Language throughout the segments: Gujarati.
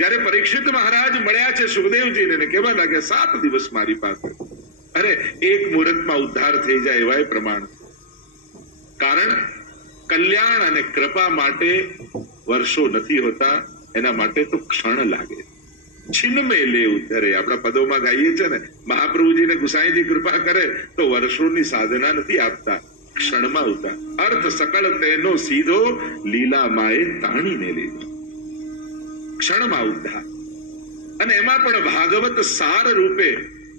જ્યારે પરીક્ષિત મહારાજ મળ્યા છે સુખદેવજીને ને લાગે સાત દિવસ મારી પાસે. અરે, એક મુહૂર્તમાં ઉદ્ધાર થઈ જાય એવાય પ્રમાણ. કારણ કલ્યાણ અને કૃપા માટે વર્ષો નથી હોતા, એના માટે તો ક્ષણ લાગે. છિન્મે લે ઉદ્ધરે. આપણા પદોમાં ગાઈએ છે ને, મહાપ્રભુજીને ગુસાઈજી કૃપા કરે, તો વર્ષોની સાધના નથી આપતા, ક્ષણમાં ઉતા અર્થ સકળ તેનો સીધો લીલામાએ તાણીને લીધો. ક્ષણમાં ઉદ્ધાર અને એમાં પણ ભાગવત સાર રૂપે,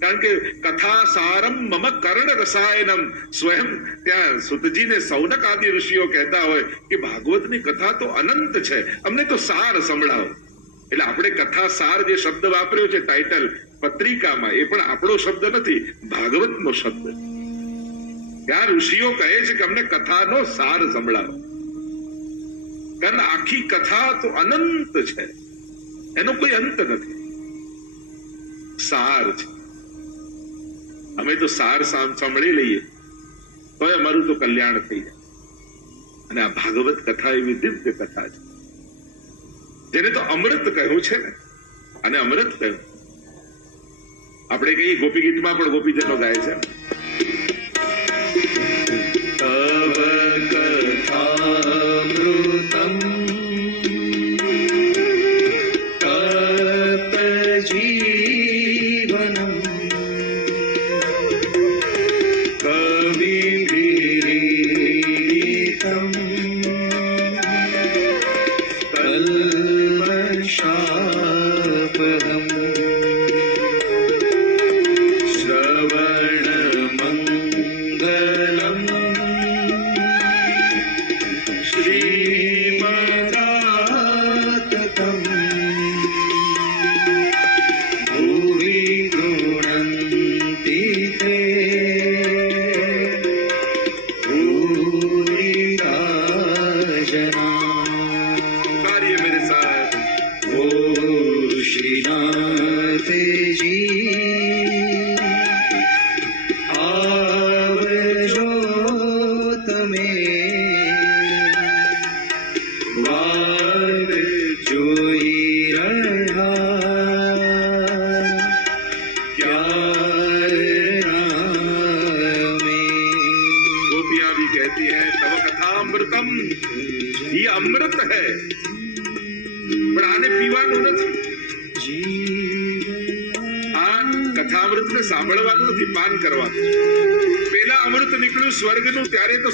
કારણ કે કથા સારમ મમ કર્ણ રસાયનમ, સ્વયં ત્યાં સુતજીને સૌનક આદિ ઋષિઓ કહેતા હોય કે ભાગવતની કથા તો અનંત છે, અમને તો સાર સંભળાવો. એટલે આપણે કથા સાર જે શબ્દ વાપર્યો છે ટાઇટલ પત્રિકામાં, એ પણ આપણો શબ્દ નથી, ભાગવતનો શબ્દ. ત્યાં ઋષિઓ કહે છે કે અમને કથાનો સાર સંભળાવો. કારણ આખી કથા તો અનંત છે. એનો કોઈ અંત નથી. સાર છે. અમે તો સાર સાંભળી લઈએ. તો અમારું તો કલ્યાણ થઈ જાય. અને આ ભાગવત કથા એવી દિવ્ય કથા છે. જેને તો અમૃત કહ્યું છે ને, અને અમૃત કહ્યું. આપણે કહીએ ગોપી ગીતમાં પણ ગોપીજનો ગાય છે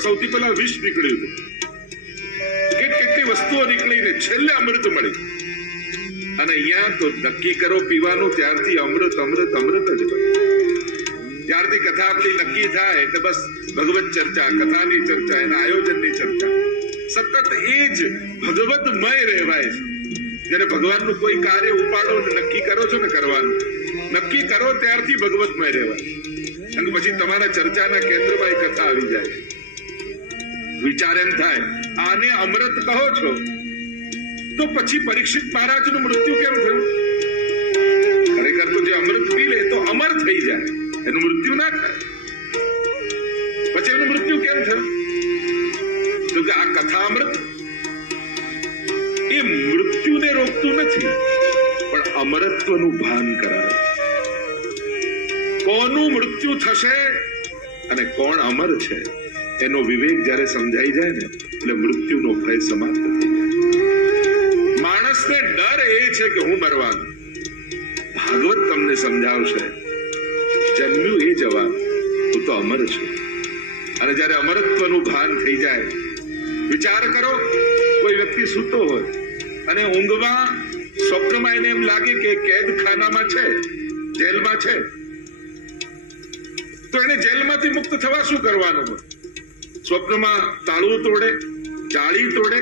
સૌથી પહેલા વિષ નીકળ્યું હતું. કેટ કેટલી વસ્તુઓ નીકળીને છેલ્લે અમૃત મળી. અને અહીંયા તો નક્કી કરો, પીવાનું ત્યારથી અમૃત અમૃત અમૃત જ બને ત્યારથી કથા આપણી નક્કી થાય એટલે બસ ભગવત ચર્ચા, કથાની ચર્ચા, એના આયોજનની ચર્ચા. સતત એ જ ભગવતમય રહેવાય છે. જ્યારે ભગવાનનું કોઈ કાર્ય ઉપાડો અને નક્કી કરો છો ને કરવાનું, નક્કી કરો ત્યારથી ભગવતમય રહેવાય. અને પછી તમારા ચર્ચાના કેન્દ્રમાં એ કથા આવી જાય. વિચાર એમ થાય. આને અમૃત કહો છો? તો પછી પરીક્ષિત મહારાજનું મૃત્યુ કેમ થયું? ખરેખર તો જે અમૃત પી લે તો અમર થઈ જાય. એનું મૃત્યુ ના થાય. પછી એનું મૃત્યુ કેમ થયું? તો કે આ કથા અમૃત. એ મૃત્યુને રોકતું નથી, પણ અમરત્વનું ભાન કરાવે. કોનું મૃત્યુ થશે અને કોણ અમર છે? એનો વિવેક જ્યારે સમજાઈ જાય ને, એટલે મૃત્યુનો ભય સમાપ્ત માણસને ડર એ છે કે હું મરવાનું. ભાગવત તમને સમજાવશે, જન્મ્યું એ જવાબ તું તો અમર છે. અને જ્યારે અમરત્વનું ભાન થઈ જાય, વિચાર કરો, કોઈ વ્યક્તિ સૂતો હોય, અને ઊંઘમાં સ્વપ્નમાં એને એમ લાગે કે કેદખાનામાં છે, જેલમાં છે, તો એને જેલમાંથી મુક્ત થવા શું કરવાનું? હોય સ્વપ્નમાં તાળું તોડે, જાળી તોડે.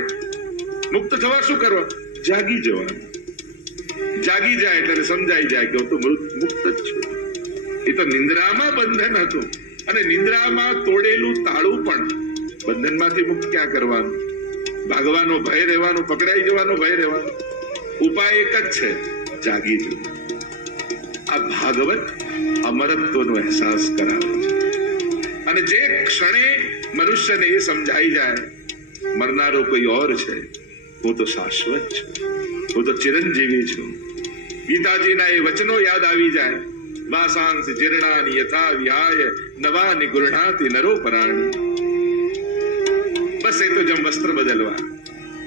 મુક્ત થવા શું કરવા? જાગી જવાનું. જાગી જાય એટલે સમજાઈ જાય કે હું તો મુક્ત જ છું. એ તો નિંદ્રામાં બંધન હતું. અને નિંદ્રામાં તોડેલું તાળું પણ બંધનમાંથી મુક્ત ક્યાં કરવાનું? ભાગવાનો ભય રહેવાનો, પકડાઈ જવાનો ભય રહેવાનો. ઉપાય એક જ છે, જાગી જવું. આ ભાગવત અમરત્વનો અહેસાસ કરાવે છે. અને જે ક્ષણે મનુષ્યને એ સમજાઈ જાય, મરનારો કોઈ ઓર છે, હું તો શાશ્વત છું, હું તો ચિરંજીવી છું. ગીતાજીના એ વચનો યાદ આવી જાય, વાસાંસ જીર્ણાની યથા વિહાય, નવાની ગુરણાતી નરો પરાણી. બસ એ તો જેમ વસ્ત્ર બદલવા,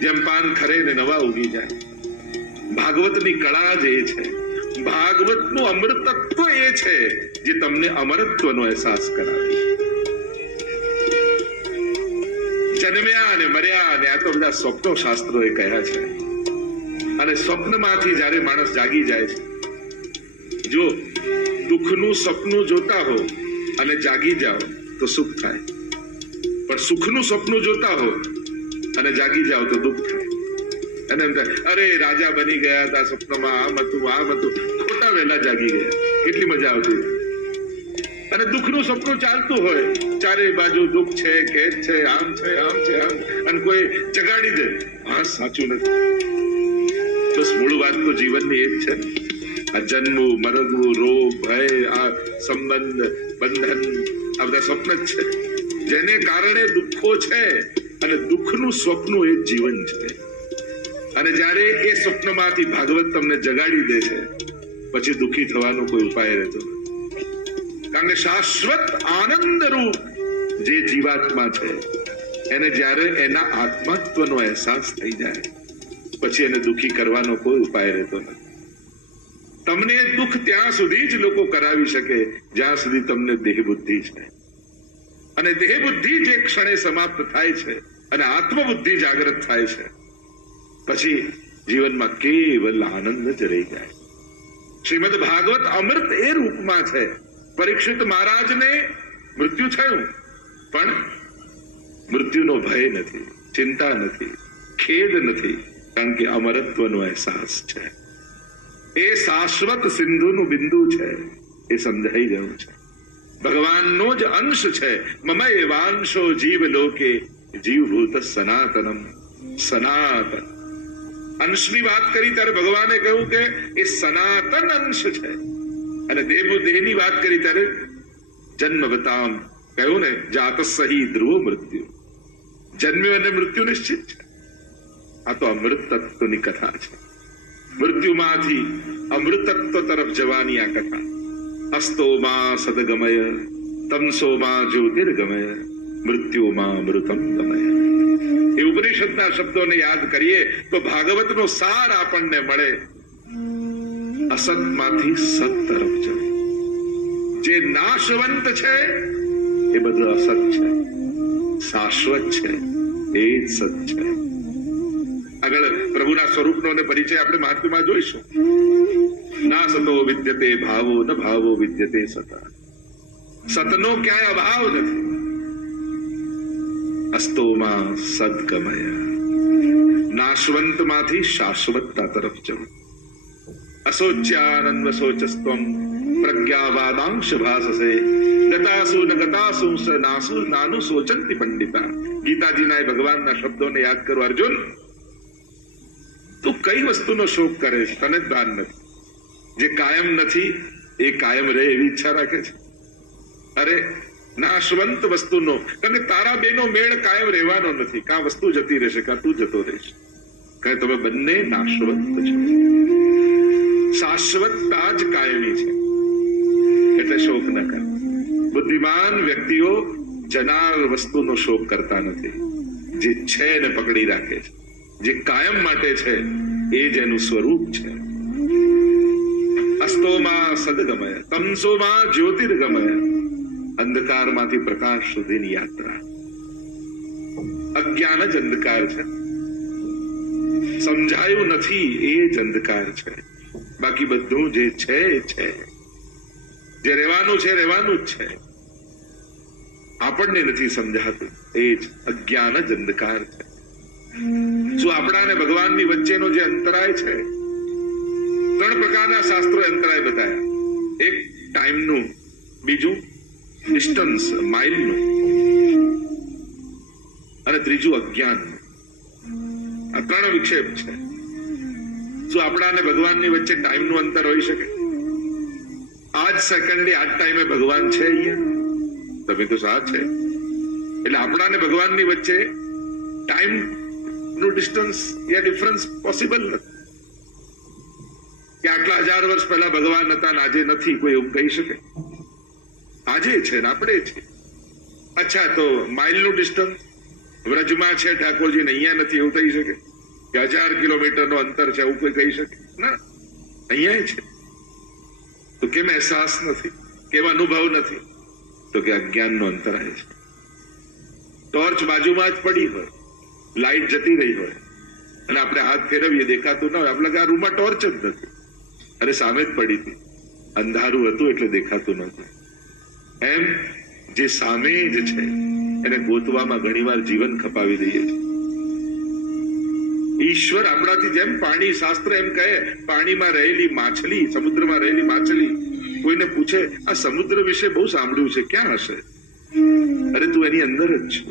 જેમ પાન ખરે ને નવા ઉગી જાય. ભાગવતની કળા જ એ છે, ભાગવતનું અમૃતત્વ એ છે, જે તમને અમરત્વનો અહેસાસ કરાવે જન્મ્યા અને મર્યા અને આ તો બધા સ્વપ્નો શાસ્ત્રોએ કહ્યા છે. અને સ્વપ્નમાંથી જ્યારે માણસ જાગી જાય છે, જો દુઃખનું સપનું જોતા હો અને જાગી જાઓ, તો સુખ થાય. પણ સુખનું સપનું જોતા હો અને જાગી જાઓ, તો દુઃખ થાય. અને એમ થાય, અરે, રાજા બની ગયા હતા સ્વપ્નમાં, આમ હતું આમ હતું. ખોટા વહેલા જાગી ગયા. કેટલી મજા આવતી. અને દુઃખનું સપનું ચાલતું હોય. ચારે બાજુ દુઃખ છે કે છે, આમ છે આમ છે, આમ અને કોઈ જગાડી દે. હા સાચું નથી. બસ મૂળ વાત તો જીવનની એ જ છે. આ જન્મવું મરવું રોગ, ભય, આ સંબંધ, બંધન, આ બધા સ્વપ્ન જ છે. જેને કારણે દુઃખો છે અને દુઃખનું સ્વપ્ન એ જીવન છે. અને જ્યારે એ સ્વપ્નમાંથી ભાગવત તમને જગાડી દે છે, પછી દુઃખી થવાનો કોઈ ઉપાય રહેતો નથી. કારણ કે શાશ્વત આનંદ રૂપ જે જીવાત્મા છે, એને જ્યારે એના આત્મત્વનો અહેસાસ થઈ જાય, પછી એને દુઃખી કરવાનો કોઈ ઉપાય રહેતો નથી. તમને દુઃખ ત્યાં સુધી જ લોકો કરાવી શકે, જ્યાં સુધી તમને દેહ બુદ્ધિ છે અને દેહ બુદ્ધિ જે ક્ષણે સમાપ્ત થાય છે અને આત્મબુદ્ધિ જાગૃત થાય છે, પછી જીવનમાં કેવલ આનંદ જ રહી જાય. શ્રીમદ ભાગવત અમૃત એ રૂપમાં છે. પરીક્ષિત મહારાજને મૃત્યુ થયું પણ મૃત્યુનો ભય નથી ચિંતા નથી ખેદ નથી કારણ કે અમરત્વનો અહેસાસ છે એ શાશ્વત સિંધુનું બિંદુ છે એ સમજાઈ ગયું છે ભગવાનનો જ અંશ છે મમ એવાંશો જીવ લોકે જીવભૂત સનાતનમ સનાતન અંશની વાત કરી ત્યારે ભગવાને કહ્યું કે એ સનાતન અંશ છે અને દેહ દેહની વાત કરી ત્યારે જન્મ બતામ કહ્યું ને જાત સહી ધ્રુવ મૃત્યુ. જન્મ્યો અને મૃત્યુ નિશ્ચિત છે. આ તો અમૃત તત્વની કથા છે. મૃત્યુમાંથી અમૃતત્વ તરફ જવાની આ કથા. અસ્તો માં સદગમય તમસો માં જ્યોતિર્ગમય, મૃત્યુમાં અમૃતમ ગમય. એ ઉપનિષદના શબ્દોને યાદ કરીએ તો ભાગવતનો સાર આપણને મળે અસતમાંથી સત તરફ જાય જે નાશવંત છે, એ બધું અસત છે. શાશ્વત છે, એ જ સત છે. આગળ પ્રભુના સ્વરૂપનો ને પરિચય આપણે મહાત્મ્યમાં જોઈશું. ના સતો વિદ્યતે ભાવો, ન ભાવો વિદ્યતે સતા. સતનો ક્યાંય અભાવ નથી. અસ્તોમાં સદગમય. નાશવંતમાંથી શાશ્વતતા તરફ જવું. અશોચ્યાનંદ શોચસ્ત્વમ પ્રજ્ઞાવાદાંશ ભાષસે ગતાસુ ન ગતાસુ નાસુ નાનુ સોચંતિ પંડિતા ગીતાજીના એ ભગવાનના શબ્દોને યાદ કરો અર્જુન તું કઈ વસ્તુનો શોક કરે છે તને ભાન નથી જે કાયમ નથી એ કાયમ રહે એવી ઈચ્છા રાખે છે અરે નાશવંત વસ્તુનો કારણ તારા બેનો મેળ કાયમ રહેવાનો નથી કા વસ્તુ જતી રહેશે કા તું જતો રહેશે કારણ તમે બંને નાશવંત છો શાશ્વતતા જ કાયમી છે. એટલે શોક ન કર. બુદ્ધિમાન વ્યક્તિઓ જનાર વસ્તુનો શોક કરતા નથી. જે છે એને પકડી રાખે છે. જે કાયમ માટે છે, એ જ એનું સ્વરૂપ છે. અસ્તોમાં સદગમય, તમસોમાં જ્યોતિર્ગમય, અંધકારમાંથી પ્રકાશ સુધીની યાત્રા. અજ્ઞાન જ અંધકાર છે. સમજાયું નથી, એ જ અંધકાર છે. બાકી બધું જે છે એ છે. જે રહેવાનું છે રહેવાનું જ છે. આપણને નથી સમજાતું. એ જ અજ્ઞાન જ અંધકાર છે. શું આપણા અને ભગવાનની વચ્ચેનો જે અંતરાય છે? ત્રણ પ્રકારના શાસ્ત્રો અંતરાય બતાવ્યા એક ટાઈમનું બીજું ડિસ્ટન્સ માઇલનું અને ત્રીજું અજ્ઞાનનું. આ ત્રણ વિક્ષેપ છે. શું આપણા અને ભગવાનની વચ્ચે ટાઈમનું અંતર હોઈ શકે. આજ સેકન્ડે આજ ટાઈમે ભગવાન છે અહીંયા. તમે તો સા છે. એટલે આપણા અને ભગવાનની વચ્ચે ટાઈમનું ડિસ્ટન્સ યા ડિફરન્સ પોસિબલ નથી. કે આટલા હજાર વર્ષ પહેલા ભગવાન હતા ને આજે નથી, કોઈ એવું કહી શકે? આજે છે ને, આપણે છે અચ્છા, તો માઇલનું ડિસ્ટન્સ વ્રજમાં છે ઠાકોરજી ને અહીંયા નથી, એવું થઈ શકે? કે હજાર કિલોમીટરનો અંતર છે એવું કોઈ કહી શકે? ના. અહીંયા છે. તો કેમ અહેસાસ નથી? કેમ અનુભવ નથી? તો કે અજ્ઞાનનો અંતરાય છે. ટોર્ચ બાજુમાં જ પડી હોય. લાઈટ જતી રહી હોય. અને આપણે હાથ ફેરવીએ, દેખાતું ન હોય. આપણે આ રૂમમાં ટોર્ચ જ નથી. અરે સામે જ પડી હતી. અંધારું હતું એટલે દેખાતું નતું એમ જે સામે જ છે, એને ગોતવામાં ઘણીવાર જીવન ખપાવી દઈએ છીએ. ઈશ્વર આપણાથી જેમ પાણી શાસ્ત્ર એમ કહે, પાણીમાં રહેલી માછલી, સમુદ્રમાં રહેલી માછલી, કોઈને પૂછે, આ સમુદ્ર વિશે બહુ સાંભળ્યું છે, ક્યાં હશે? અરે તું એની અંદર જ છે.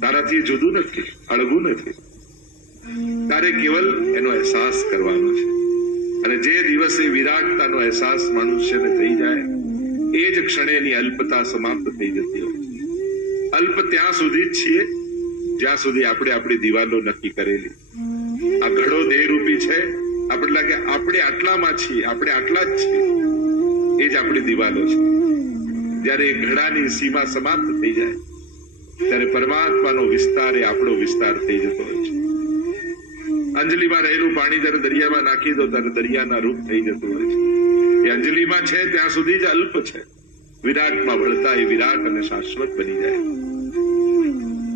તારાથી જુદું નથી, અળગું નથી. તારે કેવલ એનો અહેસાસ કરવાનો છે. અને જે દિવસે વિરાટતાનો અહેસાસ મનુષ્યને થઈ જાય, એ જ ક્ષણે એની અલ્પતા સમાપ્ત થઈ જતી હોય અલ્પ ત્યાં સુધી જ છીએ જ્યાં સુધી આપણે આપણી દિવાલો નક્કી કરેલી. આ ઘડો દેહરૂપી છે. આપણે લાગે આપણે આટલામાં છીએ, આપણે આટલા જ છીએ. એ જ આપણી દિવાલો છે. જ્યારે એ ઘડાની સીમા સમાપ્ત થઈ જાય, ત્યારે પરમાત્માનો વિસ્તાર એ આપણો વિસ્તાર થઈ જતો હોય છે. અંજલિમાં રહેલું પાણી જ્યારે દરિયામાં નાખી દો, ત્યારે દરિયાના રૂપ થઈ જતું હોય છે. એ અંજલિમાં છે, ત્યાં સુધી જ અલ્પ છે. વિરાટમાં વળતા એ વિરાટ અને શાશ્વત બની જાય.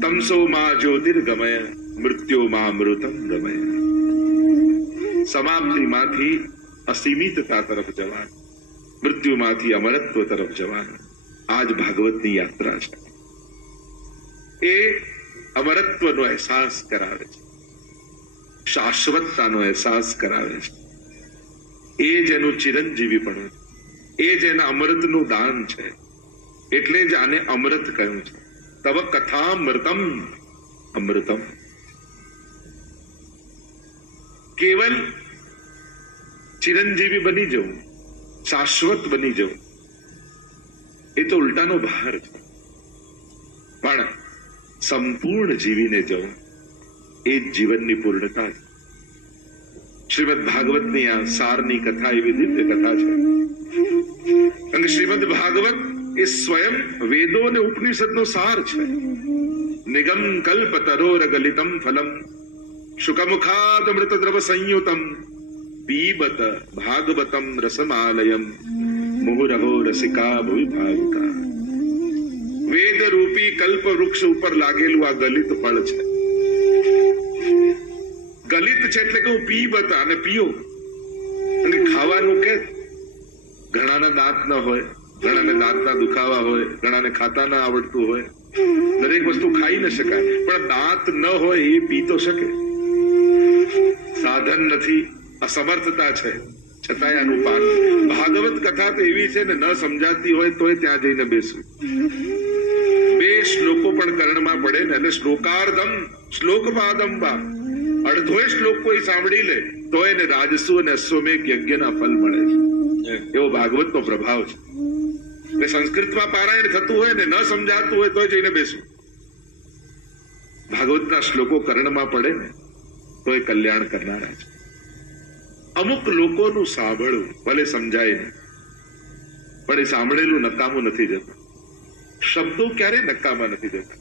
તમસો માં જ્યોતિર્ગમય મૃત્યુ માં અમૃતમ ગમય સમાપ્તિમાંથી અસીમિતતા તરફ જવાનું મૃત્યુમાંથી અમરત્વ તરફ જવાનું આજ ભાગવતની યાત્રા છે એ અમરત્વનો અહેસાસ કરાવે છે શાશ્વતતાનો અહેસાસ કરાવે છે એ જેનું ચિરંજીવી છે એ જેના અમૃતનું દાન છે એટલે જ આને અમૃત કહ્યું છે તવ કથામૃતમ અમૃતમ કેવલ ચિરંજીવી બની જવું શાશ્વત બની જવું એ તો ઉલટાનો ભાર છે પણ સંપૂર્ણ જીવીને જવું એ જ જીવનની પૂર્ણતા છે શ્રીમદ ભાગવતની આ સારની કથા એવી દિવ્ય કથા છે અને શ્રીમદ ભાગવત એ સ્વયં વેદો અને ઉપનિષદનો સાર છે. નિગમ કલ્પ તરોર ગલિતમ ફલમ શુકમુખાદ અમૃત દ્રવ સંયુતમ પીબત ભાગવતમ રસમાલયમ, મુહુરહો રસિકા ભુવિ ભાવિકા વેદ રૂપી કલ્પ વૃક્ષ ઉપર લાગેલું આ ગલિત ફળ છે. ગલિત છે એટલે કે હું પીબત અને પીઓ અને ખાવાનું કે ઘણાના દાંત ન હોય. ઘણાને દાંતના દુખાવા હોય ઘણાને ખાતા ના આવડતું હોય. દરેક વસ્તુ ખાઈ ન શકાય પણ દાંત ન હોય એ પી તો શકે. સાધન નથી અસમર્થતા છે. છતાંય આનું પાન. ભાગવત કથા તો એવી છે ને ન સમજાતી હોય તોય ત્યાં જઈને બેસવું. બે શ્લોકો પણ કર્ણમાં પડે ને એટલે શ્લોકાર્ધમ શ્લોક પાદમ બા અડધોય શ્લોક કોઈ સાંભળી લે તો એને રાજસુ અને અશ્વમેઘ યજ્ઞના ફલ મળે છે. એવો ભાગવતનો પ્રભાવ છે. એટલે સંસ્કૃતમાં પારાયણ થતું હોય ને ન સમજાતું હોય તો જઈને બેસવું ભાગવતના શ્લોકો કર્ણમાં પડે ને તો એ કલ્યાણ કરનારા છે. અમુક લોકોનું સાંભળવું ભલે સમજાય નહીં, પણ એ સાંભળેલું નકામું નથી જતું. શબ્દો ક્યારે નકામા નથી જતા.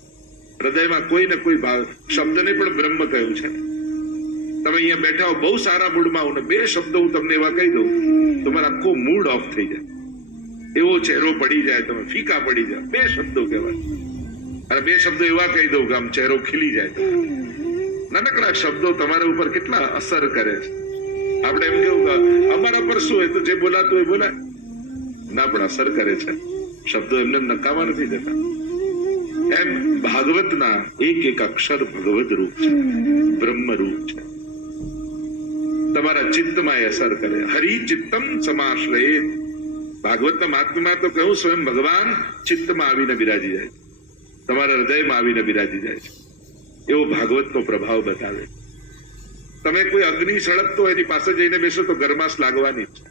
હૃદયમાં કોઈ ને કોઈ ભાવ, શબ્દને પણ બ્રહ્મ કહ્યું છે. તમે અહીંયા બેઠા હો, બહુ સારા મૂડમાં હું ને બે શબ્દો હું તમને એવા કહી દઉં તમારા આખું મૂડ ઓફ થઈ જાય. એવો ચહેરો પડી જાય, તમે ફીકા પડી જાય બે શબ્દો કહેવાય. અને બે શબ્દો એવા કહી દઉં કે આમ ચહેરો ખીલી જાય નાનકડા શબ્દો તમારા ઉપર કેટલા અસર કરે છે. આપણે એમ કેવું કે અમારા પર શું હોય તો જે બોલાતું હોય બોલાય. ના, પણ અસર કરે છે. શબ્દો એમને નકામા નથી જતા એમ ભાગવતના એક એક અક્ષર ભગવત રૂપ છે. બ્રહ્મ રૂપ છે. તમારા ચિત્તમાં એ અસર કરે. હરિ ચિત્તમ સમાશ્રયે. ભાગવતના મહાત્મ્યમાં તો કહ્યું, સ્વયં ભગવાન ચિત્તમાં આવીને બિરાજી જાય છે. તમારા હૃદયમાં આવીને બિરાજી જાય છે. એવો ભાગવતનો પ્રભાવ બતાવે. તમે કોઈ અગ્નિ સળગતો એની પાસે જઈને બેસો તો ગરમાશ લાગવાની છે.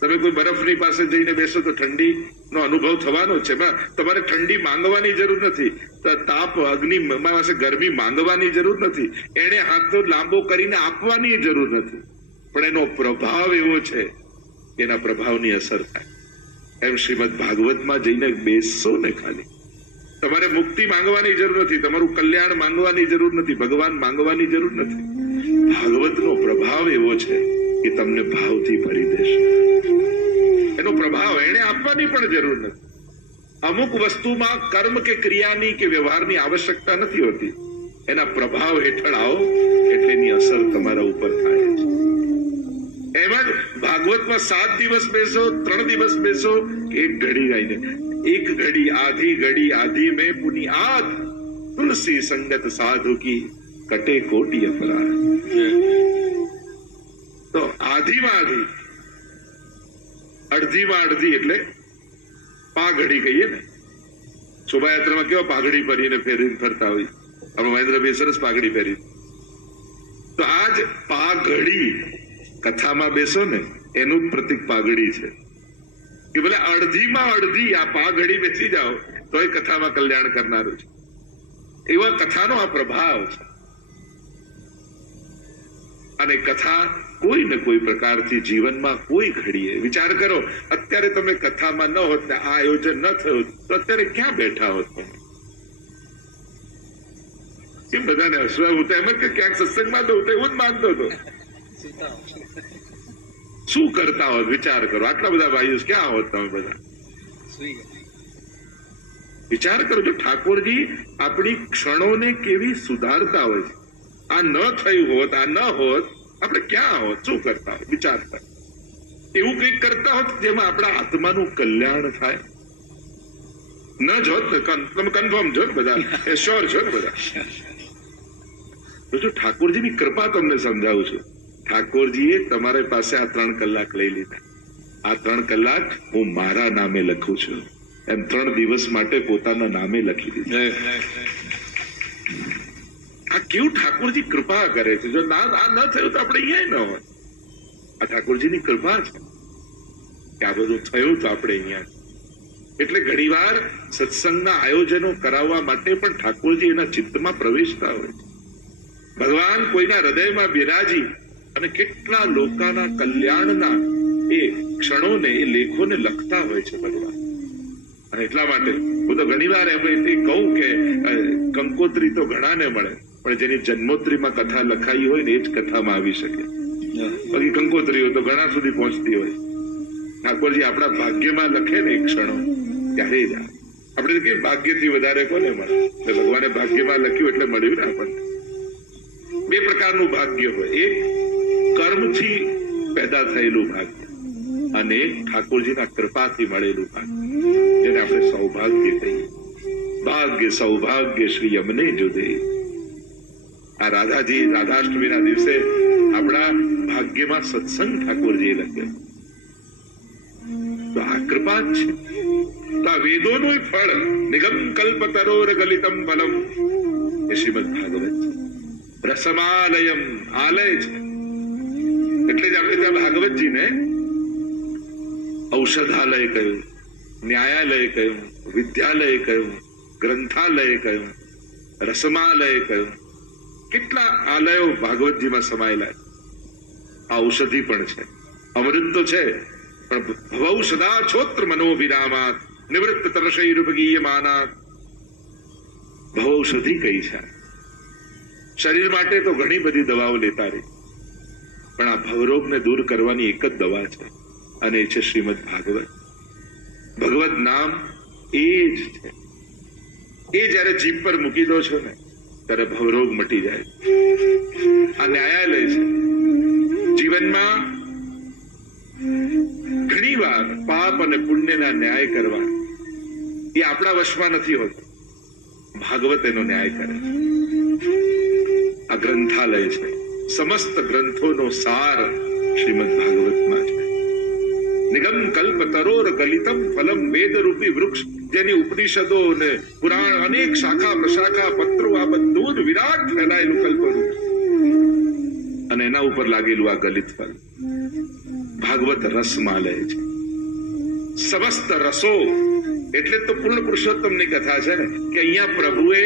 તમે કોઈ બરફની પાસે જઈને બેસો તો ઠંડીનો અનુભવ થવાનો છે. તમારે ઠંડી માંગવાની જરૂર નથી. તાપ, અગ્નિ પાસે ગરમી માંગવાની જરૂર નથી. એને હાથો લાંબો કરીને આપવાની જરૂર નથી. પણ એનો પ્રભાવ એવો છે એના પ્રભાવની અસર થાય. એમ શ્રીમદ ભાગવતમાં જઈને બેસો ને ખાલી. તમારે મુક્તિ માંગવાની જરૂર નથી, તમારું કલ્યાણ માંગવાની જરૂર નથી, ભગવાન માંગવાની જરૂર નથી. ભાગવતનો પ્રભાવ એવો છે કે તમને ભાવથી ભરી દેશે. એનો પ્રભાવ એને આપવાની પણ જરૂર નથી. અમુક વસ્તુમાં કર્મ કે ક્રિયાની કે વ્યવહારની આવશ્યકતા નથી હોતી. એના પ્રભાવ હેઠળ આવો, એટલે એની અસર તમારા ઉપર થાય છે. એમ જ ભાગવતમાં સાત દિવસ બેસો, ત્રણ દિવસ બેસો કે એક ઘડી ગાઈને. એક ઘડી, આધી ઘડી, આધી મેં પુની આધ. તુલસી સંગત સાધુ કી કટે કોટી અપરાધ તો આધીમાં આધી. અડધીમાં અડધી એટલે પાઘડી કહીએ ને. શોભાયાત્રામાં કેવા પાઘડી પહેરીને ફેરીને ફરતા હોય? આપણે મહેન્દ્રભાઈ સરસ પાઘડી પહેરી. તો આજ પાઘડી કથામાં બેસો ને, એનું પ્રતિક પાઘડી છે. કે ભલે અડધીમાં અડધી આ પાઘડી બેસી જાઓ, તોય કથામાં કલ્યાણ કરનારું છે. એવા કથાનો આ પ્રભાવ છે. અને કથા કોઈ ને કોઈ પ્રકારથી જીવનમાં કોઈ ઘડીએ. વિચાર કરો, અત્યારે તમે કથામાં ન હોત આ આયોજન ન થયું તો અત્યારે ક્યાં બેઠા હોત બધાને હસવા હું તો એમ કે ક્યાંક સત્સંગમાં તો હું તો એવું જ માનતો હતો. શું કરતા હોય? વિચાર કરો. આટલા બધા ભાઈઓ ક્યાં હોત તમે બધા? વિચાર કરો જો ઠાકોરજી આપણી ક્ષણોને કેવી સુધારતા હોય છે. આ ન થયું હોત, આ ન હોત, આપણે ક્યાં હોત? શું કરતા હોત? વિચારતા એવું કંઈક કરતા હોત જેમાં આપણા આત્માનું કલ્યાણ થાય? ન જ તમે કન્ફર્મ છો બધા? એ શ્યોર છો ને બધા? તો જો ઠાકોરજીની કૃપા તમને સમજાવું છું. ઠાકોરજીએ તમારી પાસે આ ત્રણ કલાક લઈ લીધા. આ ત્રણ કલાક હું મારા નામે લખું છું. એમ ત્રણ દિવસ માટે પોતાના નામે લખી દીધું. આ કેવું ઠાકોરજી કૃપા કરે છે? જો ના આ ન થયું તો આપણે અહીંયા ન હોય આ ઠાકોરજીની કૃપા છે કે આ બધું થયું તો આપણે અહીંયા. એટલે ઘણીવાર સત્સંગના આયોજનો કરાવવા માટે પણ ઠાકોરજી એના ચિત્તમાં પ્રવેશતા હોય ભગવાન કોઈના હૃદયમાં બિરાજી અને કેટલા લોકોના કલ્યાણના એ ક્ષણોને એ લેખોને લખતા હોય છે ભગવાન. અને એટલા માટે હું તો ઘણી વાર એમ કહું કે કંકોત્રી તો ઘણાને મળે પણ જેની જન્મોત્રીમાં કથા લખાઈ હોય ને એ જ કથામાં આવી શકે. બાકી કંકોત્રીઓ તો ઘણા સુધી પહોંચતી હોય. ઠાકોરજી આપણા ભાગ્યમાં લખે ને એ ક્ષણો ત્યારે જ આપણે કે ભાગ્યથી વધારે કોને મળે? ભગવાને ભાગ્યમાં લખ્યું એટલે મળ્યું ને આપણને. બે પ્રકારનું ભાગ્ય હોય. એક કર્મથી પેદા થયેલું ભાગ્ય અને ઠાકોરજીના કૃપાથી મળેલું ભાગ્ય. જેને આપણે સૌભાગ્ય કહીએ. ભાગ્ય, સૌભાગ્ય શ્રી અમને જુદે. આ રાધાજી રાધાષ્ટમીના દિવસે આપણા ભાગ્યમાં સત્સંગ ઠાકોરજીએ લખ્યો. તો આ કૃપા જ છે. તો આ વેદોનું ફળ, નિગમ કલ્પ તરોર ગલિતમ ફલમ. એ શ્રીમદ ભાગવત રસમાલયમ આલય છે. એટલે જ આપણે ત્યાં ભાગવતજીને ઔષધાલય કહ્યું, ન્યાયાલય કહ્યું, વિદ્યાલય કહ્યું, ગ્રંથાલય કહ્યું, રસમાલય કહ્યું. કેટલા આલયો ભાગવતજીમાં સમાયેલા આ ઔષધિ પણ છે. અમૃત તો છે, પણ ભવ સદા છોત્ર મનોવિરામાત, નિવૃત્ત તરશૈરુપગીયમાનાત ભવૌષધિ કઈ છે? શરીર માટે તો ઘણી બધી દવાઓ લેતા રહી. પણ આ ભવરોગને દૂર કરવાની એક જ દવા છે, અને એ છે શ્રીમદ ભાગવત. ભગવત નામ એ જ છે. એ જયારે જીભ પર મૂકી દો છો ને, ત્યારે ભવરોગ મટી જાય આ ન્યાયાલય છે. જીવનમાં ઘણી વાર પાપ અને પુણ્યના ન્યાય કરવા એ આપણા વશમાં નથી હોતો. ભાગવત એનો ન્યાય કરે આ ગ્રંથાલય છે. સમસ્ત ગ્રંથોનો સાર શ્રીમદ ભાગવતમાં છે નિગમ કલ્પ તરોર ગલિતમ ફલમ વેદરૂપી વૃક્ષ જેની ઉપનિષદો અને પુરાણ અનેક શાખા પ્રશાખા પત્રો આ બધું વિરાટ ફેલાયેલું કલ્પરૂપ અને એના ઉપર લાગેલું આ ગલિત ફલ ભાગવત રસમાં લે છે સમસ્ત રસો એટલે તો પૂર્ણ પુરુષોત્તમની કથા છે કે અહીંયા પ્રભુએ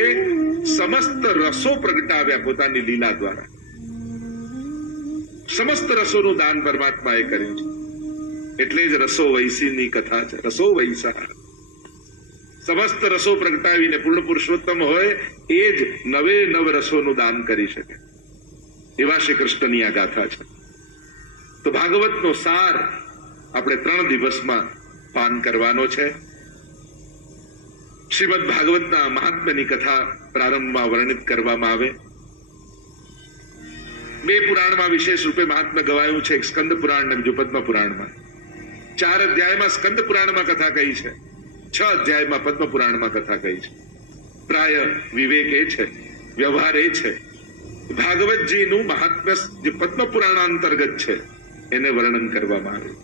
સમસ્ત રસો પ્રગટાવ્યા પોતાની લીલા દ્વારા સમસ્ત રસોનું દાન પરમાત્માએ કર્યું. છે એટલે જ રસો વૈસીની કથા છે. રસો વૈસા. સમસ્ત રસો પ્રગટાવીને પૂર્ણ પુરુષોત્તમ હોય, એ જ નવે નવ રસોનું દાન કરી શકે. એવા શ્રી કૃષ્ણની આ ગાથા છે. તો ભાગવતનો સાર આપણે ત્રણ દિવસમાં પાન કરવાનો છે. શ્રીમદ ભાગવતના મહાત્મ્યની કથા પ્રારંભમાં વર્ણિત કરવામાં આવે. બે પુરાણમાં વિશેષ રૂપે મહાત્મ્ય ગવાયું છે એક સ્કંદ પુરાણ ને બીજું પદ્મ પુરાણમાં ચાર અધ્યાયમાં સ્કંદ પુરાણમાં કથા કહી છે. છ અધ્યાયમાં પદ્મ પુરાણમાં કથા કહી છે. પ્રાય વિવેક એ છે, વ્યવહાર એ છે. ભાગવતજીનું મહાત્મ્ય જે પદ્મ પુરાણ અંતર્ગત છે, એને વર્ણન કરવામાં આવ્યું.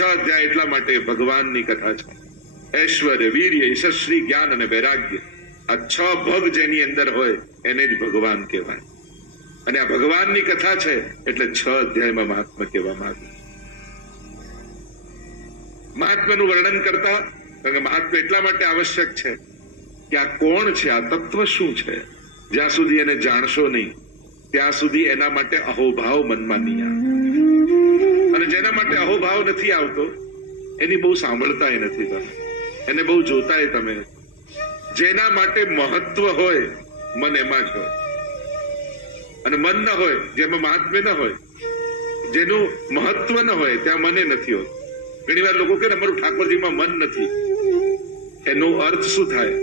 છ અધ્યાય એટલા માટે ભગવાનની કથા છે. ઐશ્વર્ય, વીર્ય, યશસ્વી, જ્ઞાન અને વૈરાગ્ય આ છ ભગ જેની અંદર હોય, એને જ ભગવાન કહેવાય. અને આ ભગવાનની કથા છે એટલે છ અધ્યાયમાં મહાત્મા કહેવામાં આવ્યું મહાત્માનું વર્ણન કરતા, કારણ કે મહાત્મા એટલા માટે આવશ્યક છે કે આ કોણ છે, આ તત્વ શું છે? જ્યાં સુધી એને જાણશો નહીં, ત્યાં સુધી એના માટે અહોભાવ મનમાં નહીં આવે. અને જેના માટે અહોભાવ નથી આવતો, એની બહુ સાંભળતા એ નથી તમે. એને બહુ જોતાય તમે જેના માટે મહત્વ હોય, મન એમાં જ હોય. અને મન ન હોય, જેમાં મહાત્મ્ય ન હોય, જેનું મહત્વ ન હોય, ત્યાં મને નથી હોતું. ઘણી વાર લોકો કે અમારું ઠાકોરજીમાં મન નથી. એનો અર્થ શું થાય?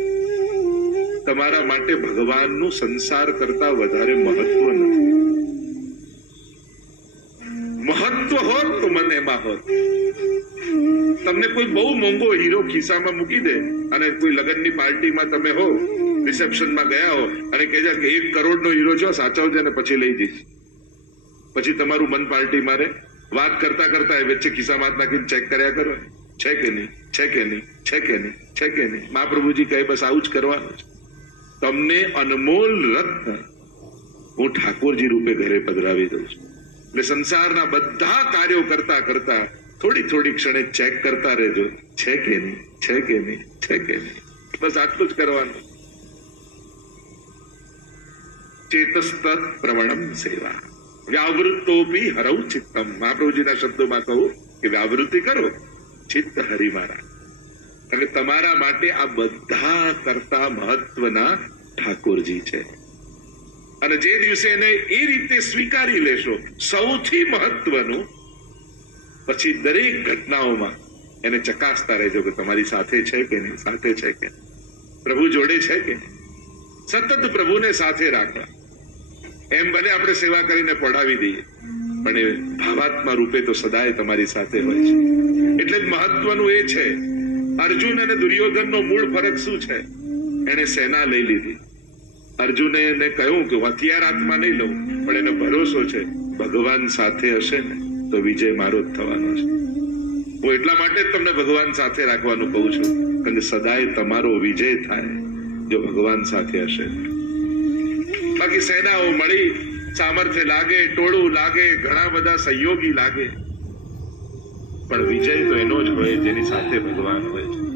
તમારા માટે ભગવાનનું સંસાર કરતા વધારે મહત્વ નથી. મહત્વ હોત તો મન એમાં હોત. તમને કોઈ બહુ મોંઘો હીરો ખિસ્સામાં મૂકી દે અને કોઈ લગ્નની પાર્ટીમાં તમે હો રિસેપ્શનમાં ગયા હો અને કહેજા કે એક કરોડનો હીરો છો, સાચવજે અને પછી લઈ જઈશ. પછી તમારું મન પાર્ટી મારે. વાત કરતા કરતા એ વચ્ચે ખિસ્સામાં નાખીને ચેક કર્યા કરો. છે કે નહીં? છે કે નહીં? છે કે નહીં? છે કે નહીં? મહાપ્રભુજી કહે, બસ આવું જ કરવાનું છે. તમને અનમોલ રત્ન હું ઠાકોરજી રૂપે ઘરે પધરાવી દઉં છું. એટલે સંસારના બધા કાર્યો કરતા કરતા થોડી થોડી ક્ષણે ચેક કરતા રહેજો. છે કે નહીં? છે કે નહીં? છે કે નહીં? બસ આટલું જ કરવાનું. ચેતસ્તત પ્રવણમ સેવા વ્યાવૃત્તોપી હરૌ ચિત્તમ મહાપ્રભુજીના શબ્દોમાં કહું કે વ્યાવૃત્તિ કરો ચિત્ત હરિમારા અને તમારા માટે આ બધા કરતા મહત્વના ઠાકોરજી છે અને જે દિવસે એને એ રીતે સ્વીકારી લેશો, સૌથી મહત્વનું, પછી દરેક ઘટનાઓમાં એને ચકાસતા રહેજો કે તમારી સાથે છે કે નહીં, સાથે છે કે પ્રભુ જોડે છે કે સતત પ્રભુને સાથે રાખવા. એમ ભલે આપણે સેવા કરીને પડાવી દઈએ, પણ એ ભાવાત્મા રૂપે તો સદાય તમારી સાથે હોય છે. એટલે જ મહત્વનું એ છે, અર્જુન અને દુર્યોધનનો મૂળ ફરક શું છે? એને સેના લઈ લીધી. અર્જુને એને કહ્યું કે હથિયાર હાથમાં નહીં લઉં, પણ એને ભરોસો છે, ભગવાન સાથે હશે ને, તો વિજય મારો જ થવાનો છે. હું એટલા માટે જ તમને ભગવાન સાથે રાખવાનું કહું છું, કારણ કે સદાય તમારો વિજય થાય, જો ભગવાન સાથે હશે. બાકી સેનાઓ મળી, સામર્થ્ય લાગે, ટોળું લાગે, ઘણા બધા સહયોગી લાગે. પણ વિજય તો એનો જ હોય, જેની સાથે ભગવાન હોય છે.